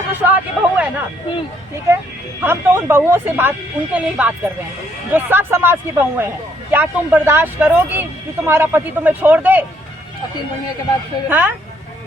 पंकज कुशवाहा की बहू है ना, ठीक है, हम तो उन बहुओं से बात, उनके लिए बात कर रहे हैं जो सब समाज की बहुएं हैं। क्या तुम बर्दाश्त करोगी कि तुम्हारा पति तुम्हें छोड़ दे 3 महीने के बाद फिर? हाँ,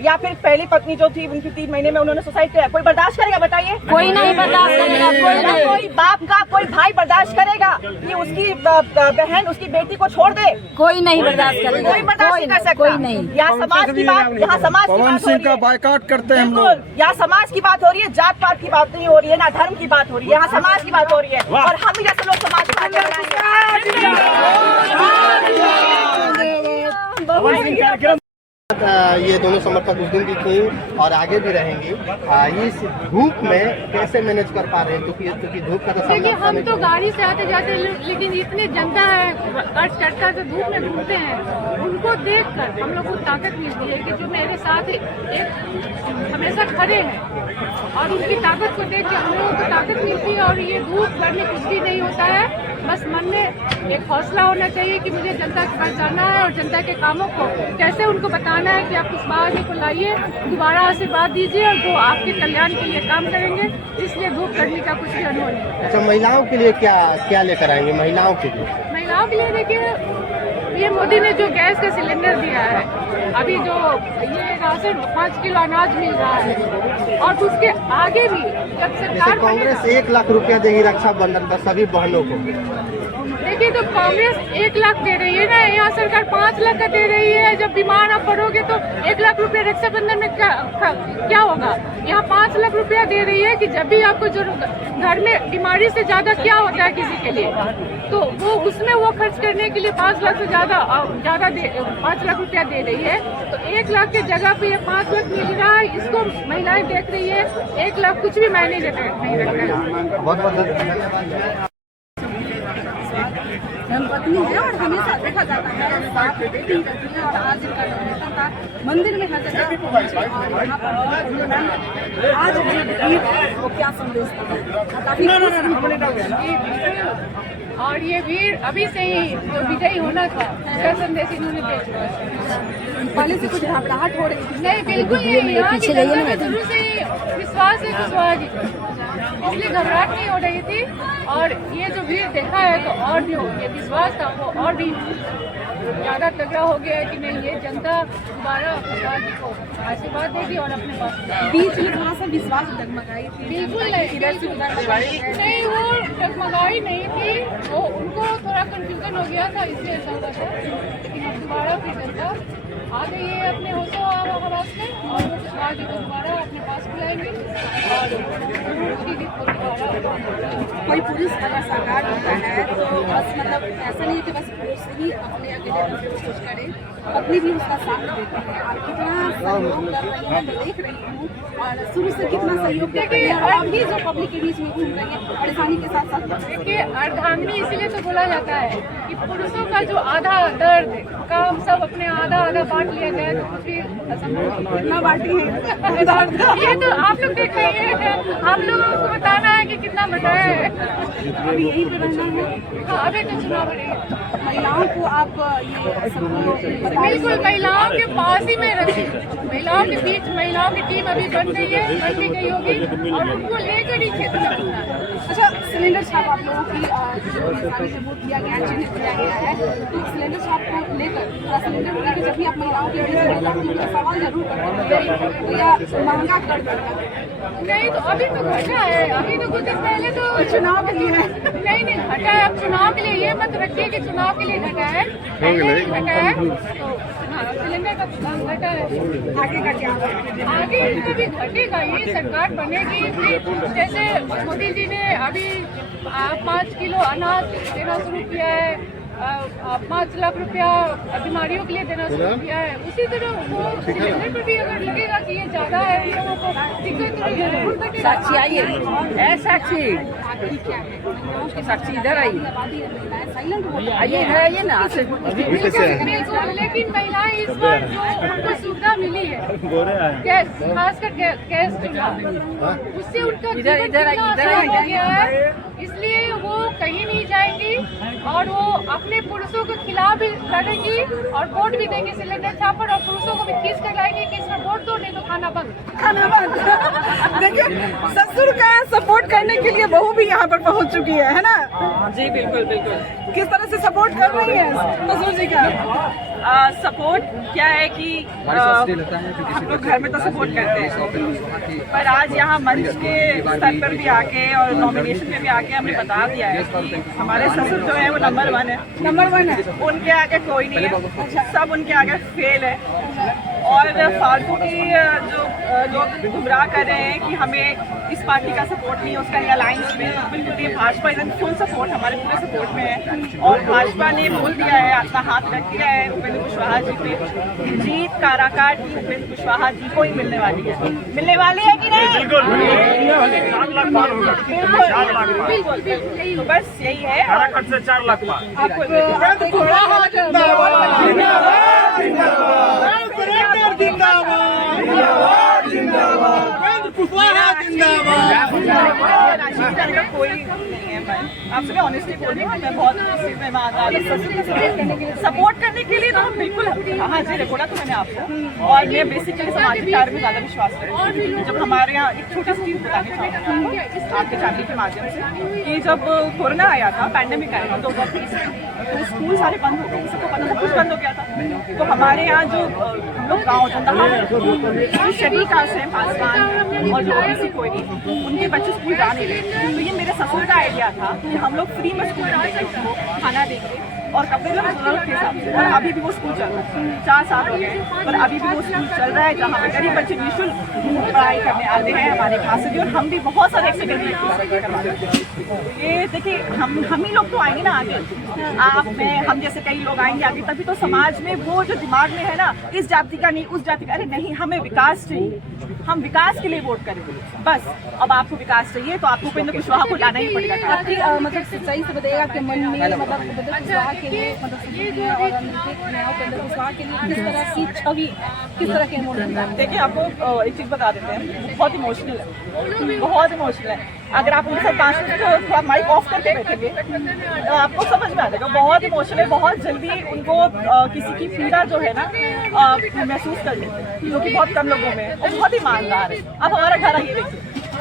या फिर पहली पत्नी जो थी उनकी 3 महीने में उन्होंने सुसाइड किया, कोई बर्दाश्त करेगा? बताइए, कोई नहीं बर्दाश्त करेगा, कोई नहीं। कोई बाप का कोई भाई बर्दाश्त करेगा कि उसकी बहन उसकी बेटी को छोड़ दे? कोई नहीं बर्दाश्त करेगा, कोई बर्दाश्त नहीं कर सकता। कोई नहीं। यहाँ समाज की बात, यहाँ समाज की बात हो रही है, बायकॉट करते हैं हम लोग। बिल्कुल, यहाँ समाज की बात हो रही है, जात पात की बात नहीं हो रही है, ना धर्म की बात हो रही है, यहाँ समाज की बात हो रही है, और हम ही जैसे लोग समाज को आगे बढ़ाएंगे। ये दोनों समर्थक उस दिन भी थी और आगे भी रहेंगी। इस धूप में कैसे मैनेज कर पा रहे हैं, क्योंकि धूप का तो देखिए, हम तो गाड़ी से आते जाते, लेकिन इतनी जनता है चटका से धूप में घूमते हैं, उनको देखकर हम लोग को ताकत मिलती है कि जो मेरे साथ एक हमेशा खड़े हैं, और उनकी ताकत को देख के हम लोगों को ताकत मिलती है। और ये धूप घर में कुछ भी नहीं होता है, बस मन में एक हौसला होना चाहिए कि मुझे जनता के पास जाना है और जनता के कामों को कैसे उनको बताना है कि आप कुशवाहा जी को लाइए, दोबारा आशीर्वाद दीजिए, और वो आपके कल्याण के लिए काम करेंगे। इसलिए धूप गर्मी का कुछ भी अनुभव नहीं होता। अच्छा, महिलाओं के लिए क्या लेकर आएंगे? महिलाओं के लिए देखिए, ये मोदी ने जो गैस का सिलेंडर दिया है, अभी जो ये राशन 5 किलो अनाज मिल रहा है, और उसके आगे भी जब सरकार कांग्रेस 1 लाख रुपया देगी रक्षाबंधन पर सभी बहनों को। देखिए, तो कांग्रेस 1 लाख दे रही है ना, यहाँ सरकार 5 लाख का दे रही है। जब बीमार आप पड़ोगे तो 1 लाख रुपया रक्षाबंधन में क्या होगा? यहाँ 5 लाख रुपया दे रही है कि जब भी आपको जो घर में बीमारी से ज्यादा क्या होता है किसी के लिए, तो वो उसमें वो खर्च करने के लिए 5 लाख से ज्यादा 5 लाख रुपया दे रही है। तो 1 लाख के जगह पे ये 5 लाख मिल रहा है, इसको महिलाएं देख रही है। 1 लाख कुछ भी मायने नहीं रखता है। बहुत धन्यवाद। धर्मपत्नी है और हमेशा देखा जाता है साथ डेटिंग करती है, और आज इनका डोनेशन था मंदिर में हर जगह पहुंचे, और यहाँ पर आज वो क्या संदेश था, काफी और ये वीर अभी से ही जो विजयी होना था, उसका संदेश इन्होंने दे चुका है। पहले से कुछ घबराहट हो रही थी? नहीं, बिल्कुल नहीं। यहाँ की जनता में शुरू से ही विश्वास है कुशवाहा जी, इसलिए घबराहट नहीं हो रही थी। और ये जो भीड़ देखा है, तो और जो ये विश्वास था वो और भी ज्यादा तगड़ा हो गया है कि नहीं, ये जनता दोबारा कुशवाहा जी को आशीर्वाद देगी और अपने पास। बीच में थोड़ा सा विश्वास डगमगाई थी? बिल्कुल नहीं, वो डगमगाई नहीं थी, वो उनको थोड़ा कंफ्यूजन हो गया था, इसलिए ऐसा हुआ था। लेकिन अब दोबारा फिर जनता आ गई है अपने होशो हवास में, और वो कुशवाहा जी को दोबारा अपने पास बुलाएंगे और मोदी जी को दोबारा। कोई पुरुष अगर सरकार होता है तो बस मतलब ऐसा नहीं है कि बस पुरुष ही अपने अकेले कोशिश करे, पत्नी भी उसका साथ देती है। आप कितना सहयोग कर रही हैं, मैं देख रही हूँ, और शुरू से कितना सहयोग करती है, और आप भी जो पब्लिक के बीच में घूम रही है परेशानी के साथ साथ। देखिए, अर्धांगिनी इसीलिए तो बोला जाता है कि पुरुषों का जो आधा दर्द का हम सब अपने आधा बांट लिया जाए तो कुछ भी असंभव। कितना बांटी है? ये तो आप लोग देख रहे हैं, आप लोगों को बताना है कि कितना बताया है। अभी यहीं पे रहना है? हाँ, अभी तो चुनाव रहेगा। महिलाओं को आप ये सबको बिल्कुल महिलाओं के पास ही में रखी, महिलाओं के बीच महिलाओं की टीम अभी बन रही है, बनती गई होगी, और उनको लेकर ही क्षेत्र में बनना है। अच्छा, सिलेंडर छाप आप लोगों की वोट दिया गया, चिन्हित किया गया है, तो सिलेंडर छाप को लेकर सिलेंडर को लेकर जब भी आप महिलाओं के बीच में उनका सवाल जरूर करते हैं, तो या महंगा कर देता है? नहीं, तो अभी तो घटा है, अभी तो कुछ दिन पहले तो चुनाव के लिए नहीं घटा है। अब चुनाव के लिए ये मत रखिए कि चुनाव के लिए घटा है, पहले ही घटा है, तो हाँ, सिलेंडर का दाम घटा है। आगे का क्या? आगे कभी घटेगा, ये सरकार बनेगी। जैसे मोदी जी ने अभी 5 किलो अनाज देना शुरू किया है, 5 लाख रुपया बीमारियों के लिए देना शुरू किया है, उसी तरह वो सिलेंडर पर भी अगर लगेगा कि ये ज्यादा है, लोगों को दिक्कत तो जरूर घटेगा। साक्षी आइए, साक्षी स्थिति क्या है? उसकी साक्षी इधर आई, महिलाएं साइलेंट हो आइए इधर आइए ना। बिल्कुल, लेकिन महिलाएं इस बार जो उनको सुविधा मिली है गैस, खासकर गैस चूल्हा, उससे उनका जीवन कितना आसान हो गया है, इसलिए वो कहीं नहीं जाएंगी और वो अपने पुरुषों के खिलाफ भी लड़ेंगी और वोट भी देंगे सिलेंडर छापर, और पुरुषों को भी खींच कर लाएंगे कि इसमें वोट दो, नहीं तो खाना बंद। देखिए, ससुर का सपोर्ट करने के लिए बहू भी यहाँ पर पहुँच चुकी है ना? जी बिल्कुल बिल्कुल। किस तरह से सपोर्ट कर रही है ससुर जी का? सपोर्ट क्या है कि हम लोग घर में तो सपोर्ट करते हैं, पर आज यहाँ मंच के स्तर पर भी आके और नॉमिनेशन में भी आके हमने बता दिया है कि हमारे ससुर जो है वो नंबर 1 है। नंबर 1 है। उनके आगे कोई नहीं है, सब उनके आगे फेल है। और फालतू की जो लोग गुमराह कर रहे हैं कि हमें इस पार्टी का सपोर्ट नहीं है, उसका अलायंस में बिल्कुल नहीं। भाजपा इधर फुल सपोर्ट, हमारे पूरे सपोर्ट में है और भाजपा ने बोल दिया है, अपना हाथ रख दिया है उपेंद्र कुशवाहा जी पे। जीत काराकाट की उपेंद्र कुशवाहा जी को ही मिलने वाली है। मिलने वाली है कि नहीं? बिल्कुल। तो बस यही है। से 4 लाख राजनीति का कोई नहीं है। मैं आपसे ऑनेस्टली बोल रही हूँ, मैं बहुत सपोर्ट करने के लिए तो हम बिल्कुल हाजिर है, बोला तो मैंने आपको। और मैं बेसिकली सामाजिक कार्य में ज़्यादा विश्वास करती हूँ। जब हमारे यहाँ एक छोटी सी चीज़ बतानी चाहूँगी आपके चैनल के माध्यम से कि जब कोरोना आया था, पैंडेमिक आया था 2020 में, तो स्कूल सारे बंद हो गए, सबको पता था कुछ बंद हो गया था। तो हमारे यहाँ जो हम लोग गाँव जंदहा शेड्यूल कास्ट है, पासवान और जो ओबीसी कोई नहीं, उनके बच्चे स्कूल जा नहीं रहे। तो ये मेरे ससुर का आइडिया था कि हम लोग फ्री में स्कूल जाएंगे, उनको खाना देंगे और कपड़े भी जरूरत के हिसाब से। और अभी भी वो स्कूल चल रहा है, 4 साल हो गए, और अभी भी वो स्कूल चल रहा है जहाँ पे गरीब बच्चे निःशुल्क पढ़ाई करने आते हैं हमारे क्लास से भी। और हम भी बहुत सारे एक्सीडेंट करवाते हैं। ये देखिए, हम ही लोग तो आएंगे ना आगे, आप मैं हम जैसे कई लोग आएंगे आगे, तभी तो समाज में वो जो दिमाग में है ना, इस जाति का नहीं उस जाति का, अरे नहीं, हमें विकास चाहिए, हम विकास के लिए वोट करेंगे बस। अब आपको विकास चाहिए तो आपको उपेंद्र कुशवाहा को लाना ही पड़ेगा। आपकी मतलब सच्चाई से बताइएगा कि मन में मतलब उपेंद्र कुशवाहा के लिए मतलब उपेंद्र कुशवाहा के लिए किस तरह की छवि, किस तरह के इमोशन? देखिए, आपको एक चीज़ बता देते हैं, बहुत इमोशनल है, बहुत इमोशनल है। अगर आप उनसे 5 मिनट थोड़ा माइक ऑफ करके बैठेंगे तो आपको समझ में आ जाएगा। बहुत इमोशनल है, बहुत जल्दी उनको किसी की पीड़ा जो है ना महसूस कर लेते हैं, जो कि बहुत कम लोगों में, और बहुत ईमानदार है। अब हमारा घर आइए, देखिए,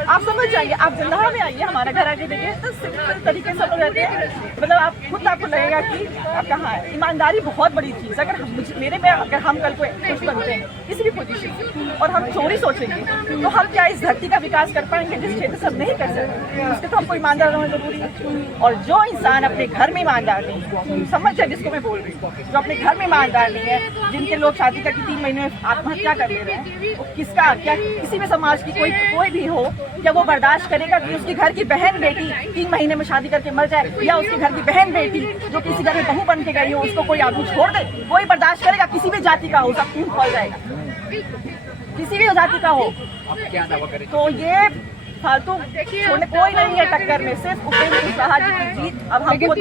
आप समझ जाइए, आप जंदहा में आइए, हमारा घर आके देखिए, तो सिंपल तरीके से लोग रहते हैं। मतलब आप खुद आपको लगेगा कि आप कहाँ है। ईमानदारी बहुत बड़ी चीज़। अगर मेरे में अगर हम कल को कुछ बनते हैं किसी भी पोजीशन और हम चोरी सोचेंगे तो हम क्या इस धरती का विकास कर पाएंगे? जिस क्षेत्र से हम नहीं कर सकते, उसके तो हमको ईमानदार होना जरूरी है। और जो इंसान अपने घर में ईमानदार नहीं, समझ जाए जिसको मैं बोल रही हूँ, जो अपने घर में ईमानदार नहीं है, जिनके लोग शादी करके 3 महीने में आत्महत्या कर ले रहे हैं, वो किसका क्या किसी भी समाज की कोई भी हो, क्या वो बर्दाश्त करेगा कि उसकी घर की बहन बेटी 3 महीने में शादी करके मर जाए, या उसके घर की बहन बेटी जो किसी घर में बहू बन के गई हो उसको कोई आदमी छोड़ दे? कोई बर्दाश्त करेगा? किसी भी जाति का हो, उसका खून खोल जाएगा, किसी भी जाति का हो। तो ये फालतू छोड़ने कोई नहीं है टक्कर में, सिर्फ उपेंद्र कुशवाहा जी की जीत। अब हमको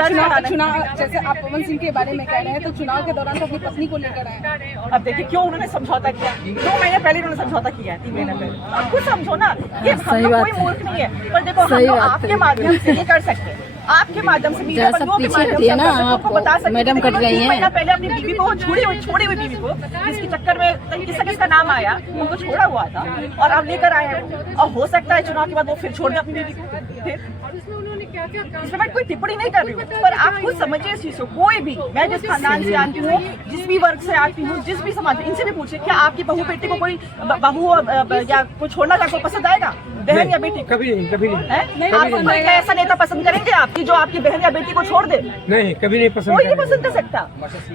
चुनाव जैसे आप पवन सिंह के बारे में कह रहे हैं, तो चुनाव के दौरान तो अपनी पत्नी को लेकर आए। अब देखिए क्यों उन्होंने समझौता किया, 2 महीने पहले उन्होंने समझौता किया है, 3 महीने पहले। अब कुछ समझो ना, ये हम लोग कोई मूर्ख नहीं है, पर देखो हम लोग आपके माध्यम से ये कर सकते हैं, आपके माध्यम से मीडिया पर लोग आपको बता सकते हैं। मैडम कट रही हैं। महीना पहले अपनी बीवी को छोड़ी हुई बीवी को, जिसके चक्कर में किसका नाम आया, उनको छोड़ा हुआ था और अब लेकर आए हैं। और हो सकता है चुनाव के बाद वो फिर छोड़ दे अपनी बीवी को। फिर इसमें मैं कोई टिप्पणी नहीं कर रही हूँ, पर आप खुद समझिए इस चीज को। कोई भी, मैं जिस खानदान से आती हूँ, जिस भी वर्ग से आती हूँ, जिस भी समाज, इनसे भी पूछे क्या आपकी बहू बेटी को कोई बहू या कोई छोड़ना आपको पसंद आएगा? बहन या बेटी? कभी नहीं। आप कोई ऐसा नेता पसंद करेंगे आपकी जो आपकी बहन या बेटी को छोड़ दे? नहीं, कभी नहीं पसंद। कोई नहीं पसंद कर सकता।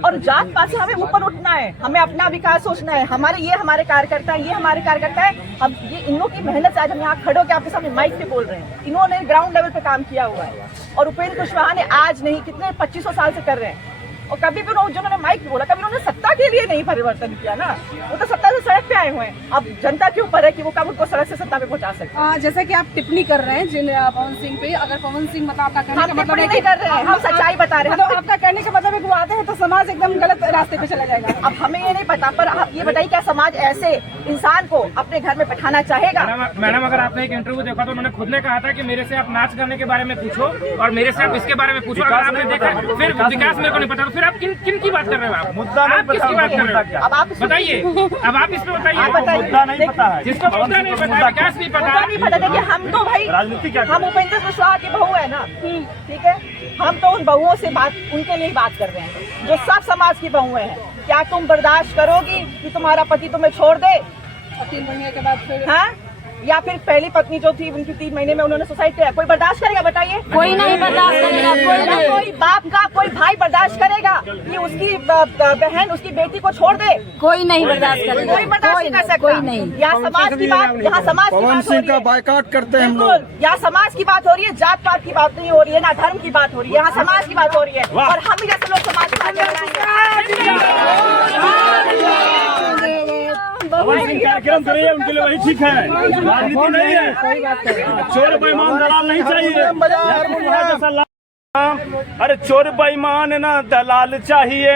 और जात पात से हमें ऊपर उठना है, हमें अपना विकास सोचना है। हमारे कार्यकर्ता है, ये हमारे कार्यकर्ता है। अब ये इन लोगों की मेहनत से आज हम यहाँ खड़े होकर आपके सामने माइक पे बोल रहे हैं। इन्होंने ग्राउंड लेवल पे काम किया हुआ है और उपेंद्र कुशवाहा ने आज नहीं, कितने 2500 साल से कर रहे हैं। और कभी भी जिन्होंने माइक बोला, कभी उन्होंने सत्ता के लिए नहीं परिवर्तन किया ना, वो तो सत्ता से सड़क पे आए हुए हैं। अब जनता के ऊपर है कि वो कब उनको सड़क से सत्ता पे पहुंचा सकते। जैसा कि आप टिप्पणी कर रहे हैं जिन पवन सिंह पे, अगर पवन सिंह मतलब आपका कहने का हम मतलब है नहीं कर रहे हैं, हम सच्चाई बता रहे हैं। तो आपका कहने का मतलब है कि वो आते हैं तो समाज एकदम गलत रास्ते पे चला जाएगा। अब हमें ये नहीं पता, पर आप ये बताइए क्या समाज ऐसे इंसान को अपने घर में बैठाना चाहेगा? मैडम अगर आपने एक इंटरव्यू देखा तो उन्होंने खुद ने कहा था कि मेरे से आप नाच करने के बारे में पूछो और मेरे से आप इसके बारे में पूछो। अगर आपने देखा फिर विकास मेरे को नहीं पता, तो फिर आप किन की बात कर रहे हो? आप मुद्दा आप किसकी बात कर रहे हो? अब आप बताइए, अब आप इस पे आप बताइए। बताइए। मुद्दा नहीं पता है, जिसको मुद्दा नहीं पता, विकास नहीं मुद्दा नहीं पता। देखिए हम तो भाई राजनीति क्या हम उपेंद्र कुशवाहा की बहू है ना, ठीक है। हम तो उन बहुओं से बात उनके लिए बात कर रहे हैं जो सब समाज की बहुएं हैं। क्या तुम बर्दाश्त करोगी कि तुम्हारा पति तुम्हें छोड़ दे? और 3 महीने के बाद फिर हाँ, या फिर पहली पत्नी जो थी उनकी 3 महीने में उन्होंने सुसाइड किया, कोई बर्दाश्त करेगा? बताइए। कोई नहीं बर्दाश्त करेगा, कोई नहीं। कोई बाप का कोई भाई बर्दाश्त करेगा कि उसकी बहन उसकी बेटी को छोड़ दे? कोई नहीं बर्दाश्त करेगा, कोई बर्दाश्त नहीं कर सकता। कोई नहीं। यहाँ समाज की बात, यहाँ समाज की बात हो रही है। बायकॉट करते हैं हम लोग। बिल्कुल, यहाँ समाज की बात हो रही है, जात पात की बात नहीं हो रही है, ना धर्म की बात हो रही है, यहाँ समाज की बात हो रही है। और हम ही जैसे लोग समाज की बात कर रहे कार्यक्रम करिए, उनके लिए वही ठीक है। राजनीति नहीं है, चोर बेईमान दलाल नहीं चाहिए। अरे चोर बेईमान ना दलाल चाहिए,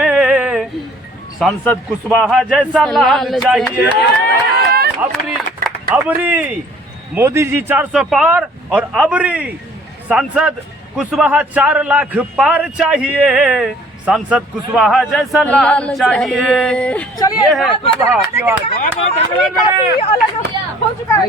सांसद कुशवाहा जैसा लाल चाहिए। अबरी मोदी जी 400 पार और अबरी सांसद कुशवाहा 4 लाख पार चाहिए। सांसद कुशवाहा जैसा लाल चाहिए। चलिए, ये है बहुत-बहुत कुशवाहा की धन्यवाद बात। देंगे। काफी अलग हो चुका है।